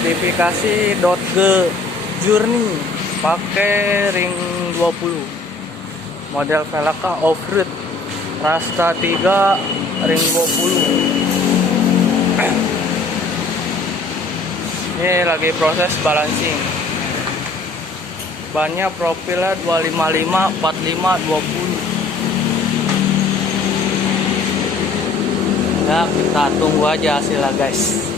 modifikasi Dodge Journey pakai ring 20, model velgnya off-road, Rasta 3 ring 20. Ini lagi proses balancing. Bannya profilnya 255 45 20. Ya, kita tunggu aja hasilnya guys.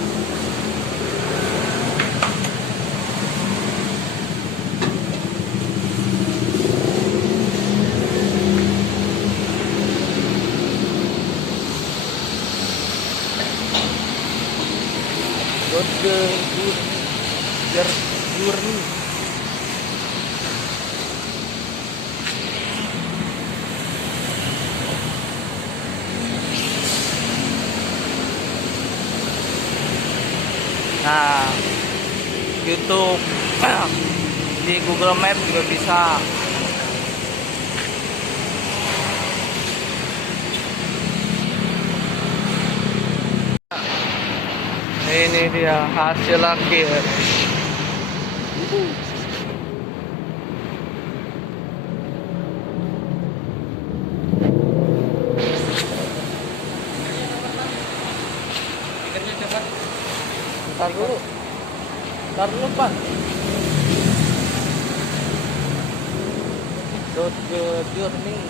Dodge Journey. Nah, YouTube di Google Maps juga bisa. Ini dia hasil akhir. Ntar dulu Pak. Dodge Journey.